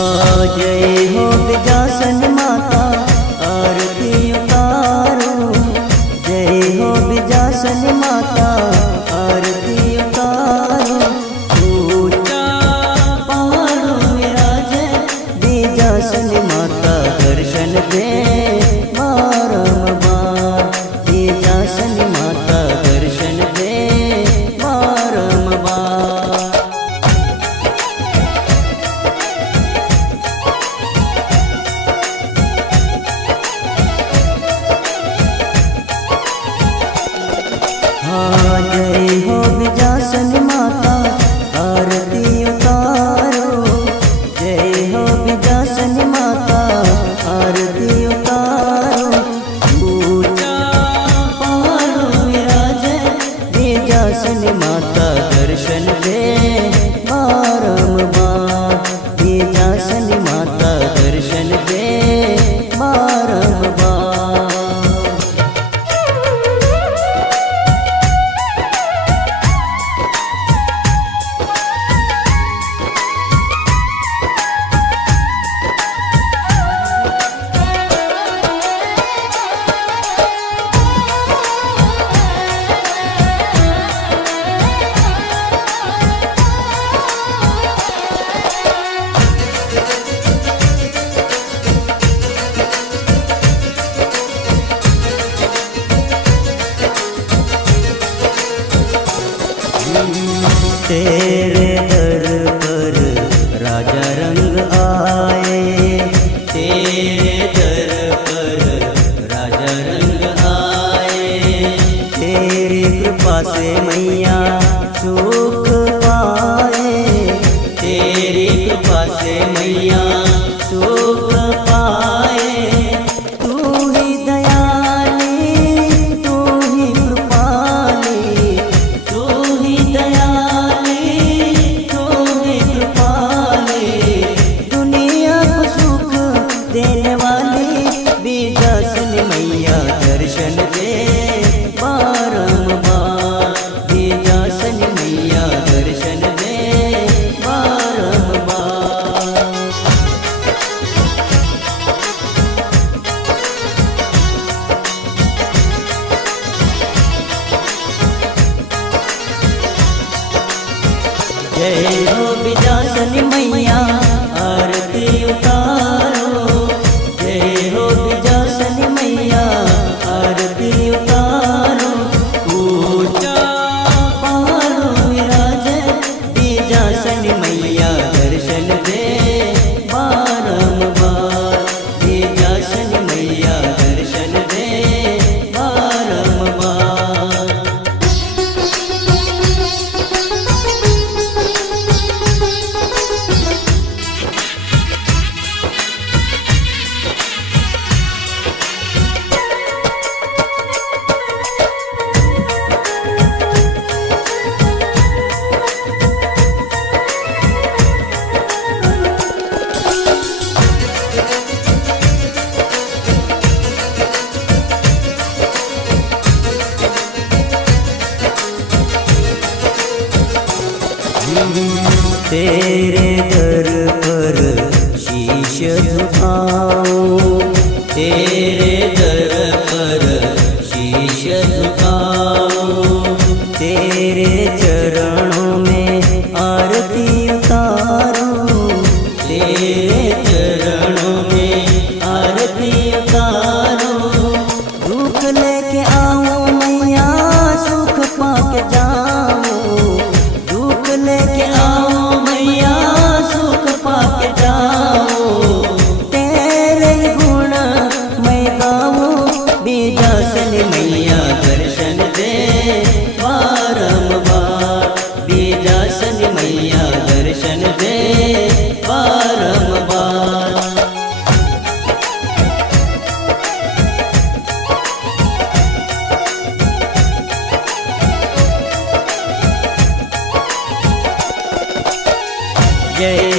जय हो विजासन माता आरती उतारो। जय हो विजासन माता आरती उतारो। ऊंचा पहाड़ों में राजे विजासन माता दर्शन दे बारंबार। विजासन माता दर्शन दे बारंबार। जय हो विजासन माता आरती उतारो। जय हो विजासन माता आरती उतारो। ऊंचा पहाड़ों में राजे विजासन माता दर्शन दे बारंबार। विजासन माता दर्शन दे बारंबार। तेरे दर पर राजा रंग आए। तेरे दर पर राजा रंग आए। तेरी कृपा से मैया सुख पाए। तेरी कृपा से मैया सुख पाए। तू ही दयाली तू ही कृपाली। तू ही दयाली तू ही कृपाली। दुनिया को सुख देने वाली विजासन मैया दर्शन दे बारंबार। विजासन मैया दर्शन दे बारंबार। जय हो विजासन मैया आरती उतारो। जय हो विजासन मैया आरती उतारो। ऊंचा पहाड़ों में राजे विजासन मैया दर्शन दे बारंबार। विजासन मैया दर्शन दे बारंबार। तेरे दर पर शीश झुकाऊं। तेरे दर पर शीश झुकाऊं। तेरे चरणों में आरती उतारूं। तेरे चरणों में आरती उतारूं। दुख लेके आऊं मैया सुख पाके जाऊं। दुख लेके आऊं मैया सुख पाके जाऊं। तेरे गुण मैं गाऊं। विजासन मैया दर्शन दे बारंबार। विजासन मैया दर्शन दे बारंबार। जय